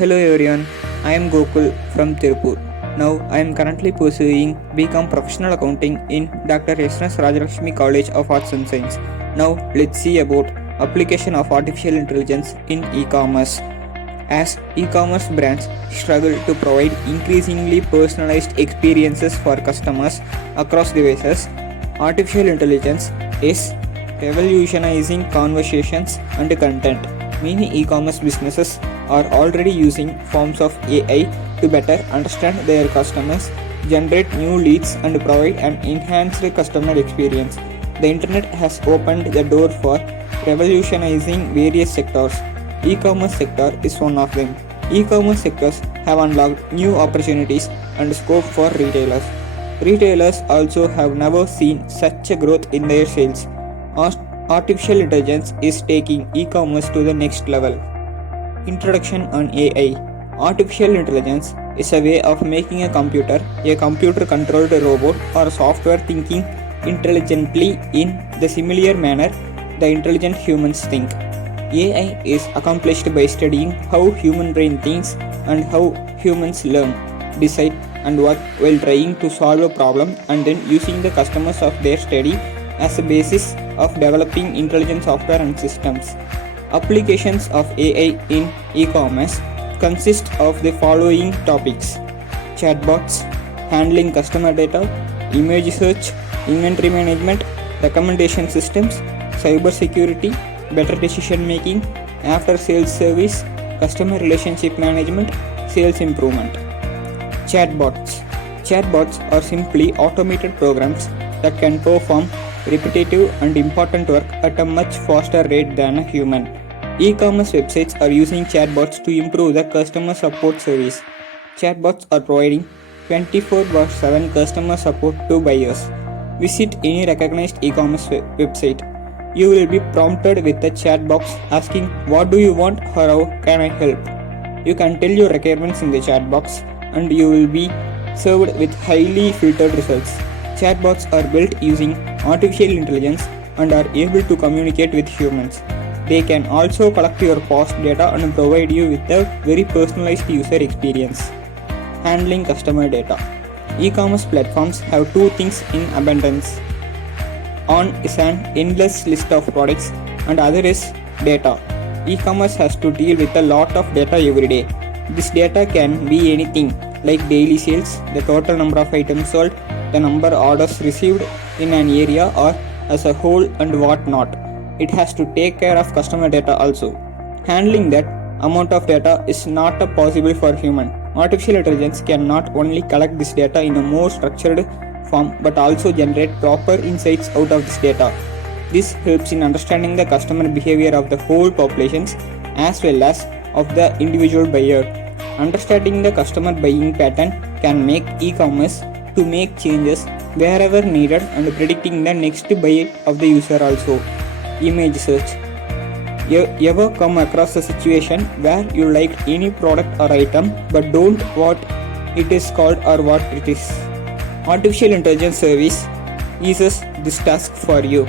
Hello everyone, I am Gokul from Tirupur. Now I am currently pursuing BCom Professional Accounting in Dr. S.N.S. Rajalakshmi College of Arts and Science. Now let's see about application of artificial intelligence in e-commerce. As e-commerce brands struggle to provide increasingly personalized experiences for customers across devices, artificial intelligence is revolutionizing conversations and content. Many e-commerce businesses are already using forms of AI to better understand their customers, generate new leads, and provide an enhanced customer experience. The internet has opened the door for revolutionizing various sectors. E-commerce sector is one of them. E-commerce sectors have unlocked new opportunities and scope for retailers. Retailers also have never seen such a growth in their sales. Artificial intelligence is taking e-commerce to the next level. Introduction on AI. Artificial intelligence is a way of making a computer-controlled robot or software thinking intelligently in the similar manner the intelligent humans think. AI is accomplished by studying how human brain thinks and how humans learn, decide, and work while trying to solve a problem, and then using the customers of their study as a basis of developing intelligent software and systems. Applications of AI in e-commerce consist of the following topics: chatbots, handling customer data, image search, inventory management, recommendation systems, cybersecurity, better decision making, after sales service, customer relationship management, sales improvement. Chatbots are simply automated programs that can perform repetitive and important work at a much faster rate than a human. E-commerce websites are using chatbots to improve the customer support service. Chatbots are providing 24/7 customer support to buyers. Visit any recognized e-commerce website. You will be prompted with a chat box asking, "What do you want or how can I help?" You can tell your requirements in the chat box and you will be served with highly filtered results. Chatbots are built using artificial intelligence and are able to communicate with humans. They can also collect your past data and provide you with a very personalized user experience. Handling customer data. E-commerce platforms have two things in abundance. One is an endless list of products and other is data. E-commerce has to deal with a lot of data every day. This data can be anything like daily sales, the total number of items sold, the number of orders received in an area or as a whole, and whatnot. It has to take care of customer data also. Handling that amount of data is not possible for human. Artificial intelligence can not only collect this data in a more structured form but also generate proper insights out of this data. This helps in understanding the customer behavior of the whole populations as well as of the individual buyer. Understanding the customer buying pattern can make e-commerce to make changes wherever needed and predicting the next buy of the user also. Image search. You ever come across a situation where you liked any product or item but don't what it is called or what it is? Artificial intelligence service eases this task for you.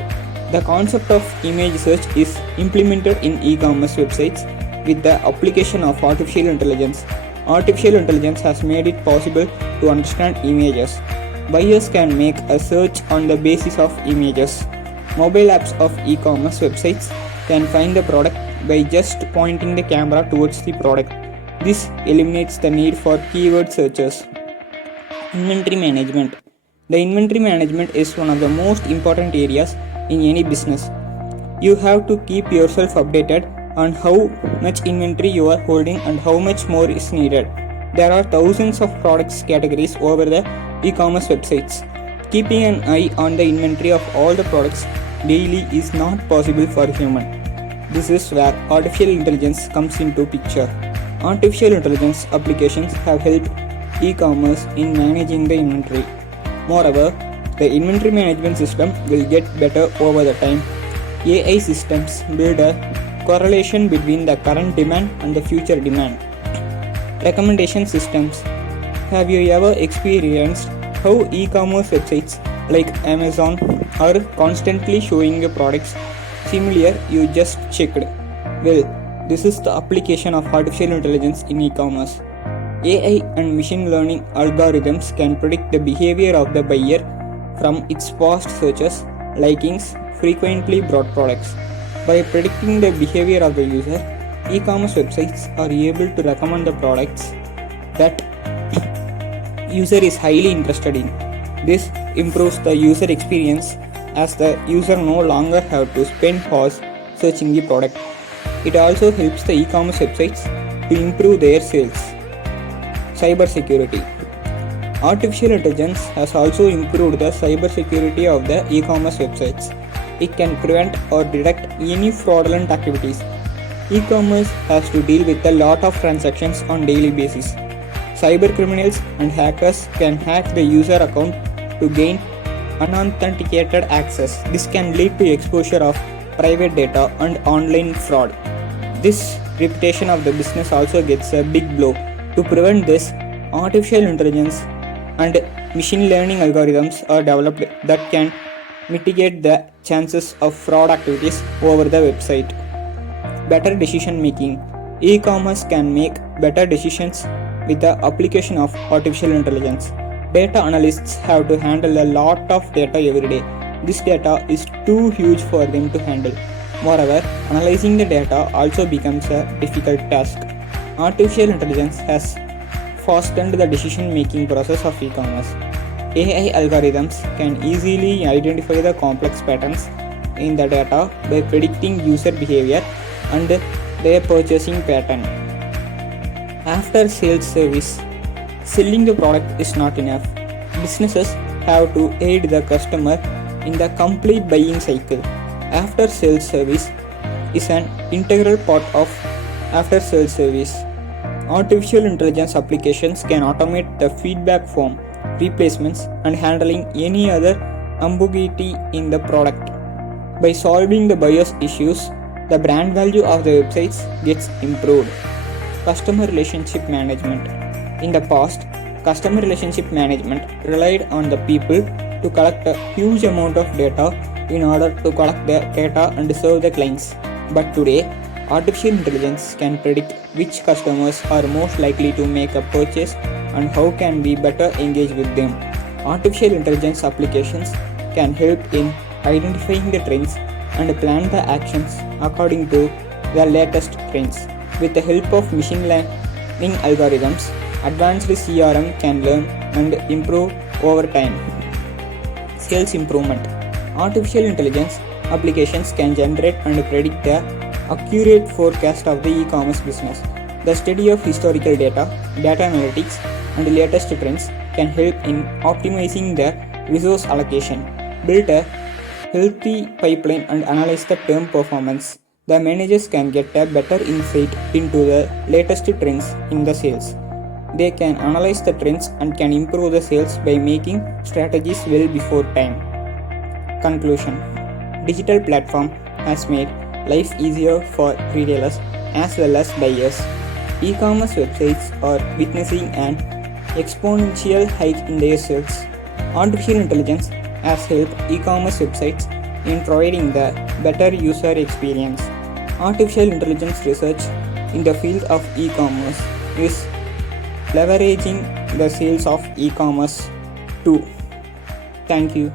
The concept of image search is implemented in e-commerce websites with the application of artificial intelligence. Artificial intelligence has made it possible to understand images. Buyers can make a search on the basis of images. Mobile apps of e-commerce websites can find the product by just pointing the camera towards the product. This eliminates the need for keyword searches. Inventory management. The inventory management is one of the most important areas in any business. You have to keep yourself updated on how much inventory you are holding and how much more is needed. There are thousands of products categories over the e-commerce websites. Keeping an eye on the inventory of all the products daily is not possible for human. This is where artificial intelligence comes into picture. Artificial intelligence applications have helped e-commerce in managing the inventory. Moreover, the inventory management system will get better over the time. AI systems build a correlation between the current demand and the future demand. Recommendation systems. Have you ever experienced how e-commerce websites like Amazon are constantly showing you products similar you just checked? Well, This is the application of artificial intelligence in e-commerce. AI and machine learning algorithms can predict the behavior of the buyer from its past searches, likings, frequently bought products. By predicting the behavior of the user, e-commerce websites are able to recommend the products that user is highly interested in. This improves the user experience as the user no longer have to spend hours searching the product. It also helps the e-commerce websites to improve their sales. Cybersecurity. Artificial intelligence has also improved the cybersecurity of the e-commerce websites. It can prevent or detect any fraudulent activities. E-commerce has to deal with a lot of transactions on daily basis. Cyber criminals and hackers can hack the user account to gain unauthenticated access. This can lead to exposure of private data and online fraud. This reputation of the business also gets a big blow. To prevent this, artificial intelligence and machine learning algorithms are developed that can mitigate the chances of fraud activities over the website. Better decision making. E-commerce can make better decisions with the application of artificial intelligence. Data analysts have to handle a lot of data every day. This data is too huge for them to handle. Moreover, analyzing the data also becomes a difficult task. Artificial intelligence has fastened the decision-making process of e-commerce. AI algorithms can easily identify the complex patterns in the data by predicting user behavior and their purchasing pattern. After sales service, selling the product is not enough. Businesses have to aid the customer in the complete buying cycle. After sales service is an integral part of after sales service. Artificial intelligence applications can automate the feedback form, replacements, and handling any other ambiguity in the product. By solving the buyer's issues, the brand value of the websites gets improved. Customer relationship management. In the past, customer relationship management relied on the people to collect a huge amount of data in order to collect the data and serve the clients. But today, artificial intelligence can predict which customers are most likely to make a purchase and how can we better engage with them. Artificial intelligence applications can help in identifying the trends and plan the actions according to the latest trends. With the help of machine learning algorithms, advanced CRM can learn and improve over time. Sales improvement. Artificial intelligence applications can generate and predict the accurate forecast of the e-commerce business. The study of historical data, data analytics, and latest trends can help in optimizing the resource allocation. Build a healthy pipeline and analyze the term performance. The managers can get a better insight into the latest trends in the sales. They can analyze the trends and can improve the sales by making strategies well before time. Conclusion. Digital platform has made life easier for retailers as well as buyers. E-commerce websites are witnessing an exponential hike in their sales. Artificial intelligence has helped e-commerce websites in providing the better user experience. Artificial intelligence research in the field of e-commerce is leveraging the sales of e-commerce too. Thank you.